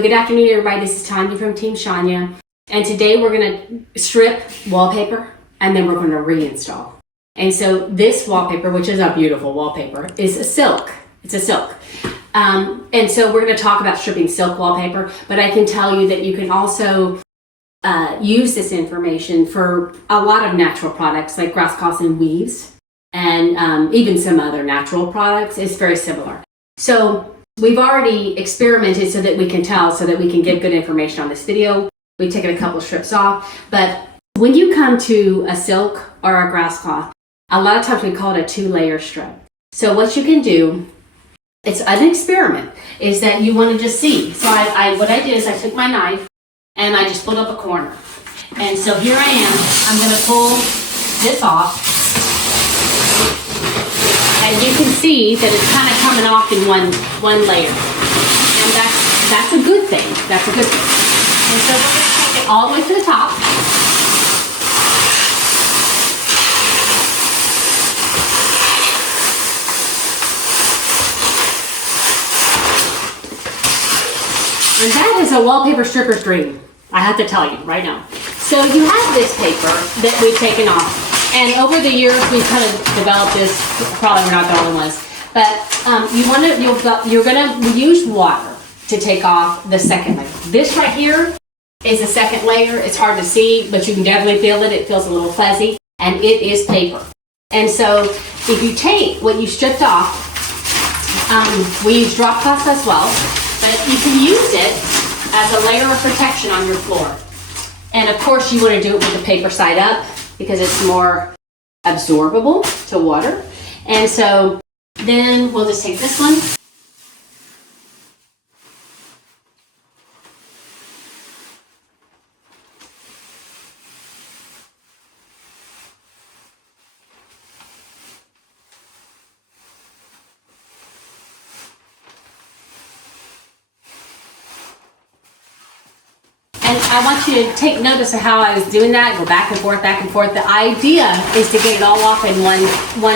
Good afternoon, everybody. This is Tanya from Team Shania, and today we're going to strip wallpaper and then we're going to reinstall. And so this wallpaper, which is a beautiful wallpaper, is a silk. It's a silk. And so we're going to talk about stripping silk wallpaper, but I can tell you that you can also use this information for a lot of natural products like grass cloths and weaves, and even some other natural products. It's very similar. So we've already experimented so that we can tell, so that we can get good information on this video. We've taken a couple strips off, but when you come to a silk or a grass cloth, a lot of times we call it a 2-layer strip. So what you can do, it's an experiment, is that you want to just see. So what I did is I took my knife and I just pulled up a corner. And so here I am, I'm going to pull this off. And you can see that it's kind of coming off in one layer. And that's a good thing. That's a good thing. And so we're going to take it all the way to the top. And that is a wallpaper stripper's dream, I have to tell you right now. So you have this paper that we've taken off. And over the years, we've kind of developed this. Probably we're not the only ones, but you're gonna use water to take off the second layer. This right here is the second layer. It's hard to see, but you can definitely feel it. It feels a little fuzzy, and it is paper. And so, if you take what you stripped off, we use drop cloths as well, but you can use it as a layer of protection on your floor. And of course, you want to do it with the paper side up, because it's more absorbable to water. And so then we'll just take this one. And I want you to take notice of how I was doing that, go back and forth, back and forth. The idea is to get it all off in one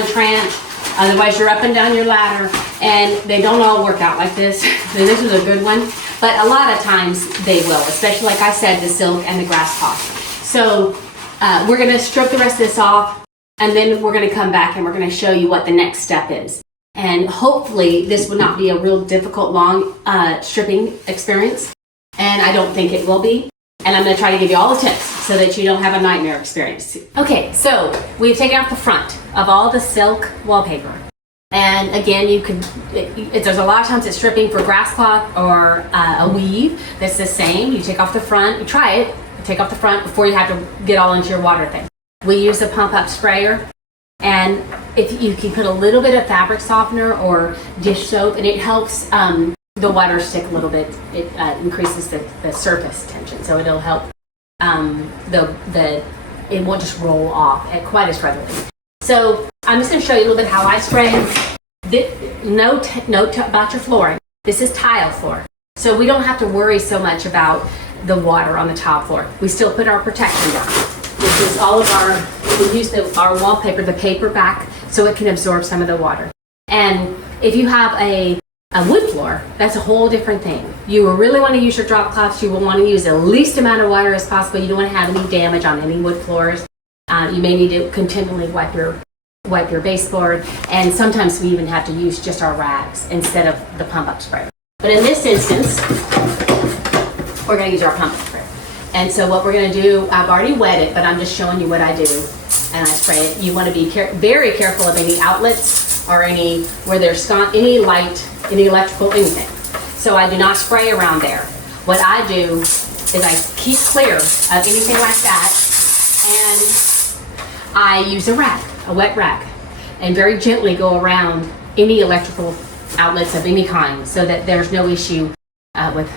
tranche. Otherwise, you're up and down your ladder, and they don't all work out like this. So this is a good one, but a lot of times they will, especially like I said, the silk and the grass cloth. So we're gonna strip the rest of this off, and then we're gonna come back and we're gonna show you what the next step is. And hopefully this will not be a real difficult, long stripping experience. And I don't think it will be. And I'm going to try to give you all the tips so that you don't have a nightmare experience. Okay, so we've taken off the front of all the silk wallpaper. And again, there's a lot of times it's stripping for grass cloth or a weave that's the same. You take off the front, you try it, take off the front before you have to get all into your water thing. We use a pump up sprayer. And if you can put a little bit of fabric softener or dish soap, and it helps the water stick a little bit. It increases the surface tension, so it'll help it won't just roll off quite as readily. So I'm just going to show you a little bit how I spray. Note about your flooring. This is tile floor, so we don't have to worry so much about the water on the tile floor. We still put our protection down, which is all of we use our wallpaper, the paper back, so it can absorb some of the water. And if you have a wood floor, that's a whole different thing. You will really want to use your drop cloths. You will want to use the least amount of water as possible. You don't want to have any damage on any wood floors. You may need to continually wipe your baseboard, and sometimes we even have to use just our rags instead of the pump up sprayer. But in this instance, we're going to use our pump up sprayer. And so what we're going to do, I've already wet it, but I'm just showing you what I do, and I spray it. You want to be very careful of any outlets or where there's any light, any electrical, anything. So I do not spray around there. What I do is I keep clear of anything like that, and I use a rag, a wet rag, and very gently go around any electrical outlets of any kind so that there's no issue with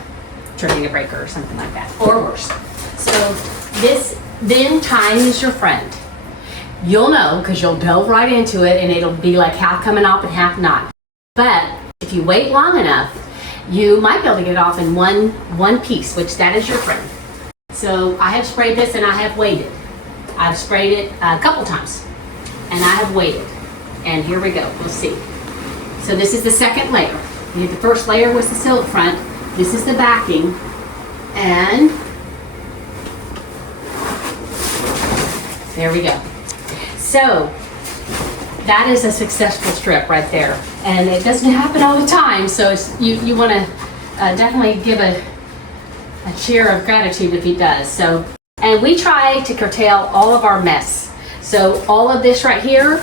tripping a breaker or something like that, or worse. So then time is your friend. You'll know because you'll delve right into it, and it'll be like half coming off and half not. But if you wait long enough, you might be able to get it off in one piece, which that is your friend. So I have sprayed this and I have waited. I've sprayed it a couple times and I have waited. And here we go, we'll see. So this is the second layer. The first layer was the silk front. This is the backing, and there we go. So that is a successful strip right there, and it doesn't happen all the time. So it's, you want to definitely give a cheer of gratitude if he does. So, and we try to curtail all of our mess. So all of this right here,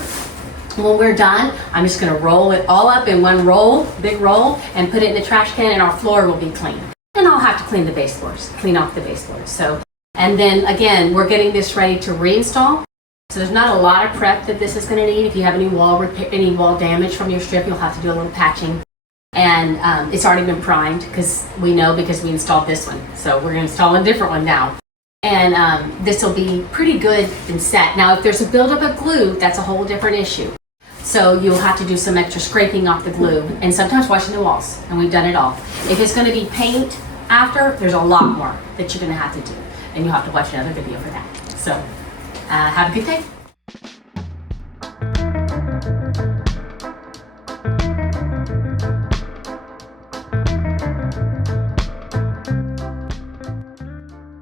when we're done, I'm just going to roll it all up in one roll, big roll, and put it in the trash can, and our floor will be clean. And I'll have to clean the baseboards, clean off the baseboards. So, and then again, we're getting this ready to reinstall. So there's not a lot of prep that this is going to need. If you have any wall repair, any wall damage from your strip, you'll have to do a little patching. And it's already been primed because we installed this one. So we're going to install a different one now. And this will be pretty good and set. Now, if there's a buildup of glue, that's a whole different issue. So you'll have to do some extra scraping off the glue and sometimes washing the walls. And we've done it all. If it's going to be paint after, there's a lot more that you're going to have to do. And you'll have to watch another video for that. So have a good day.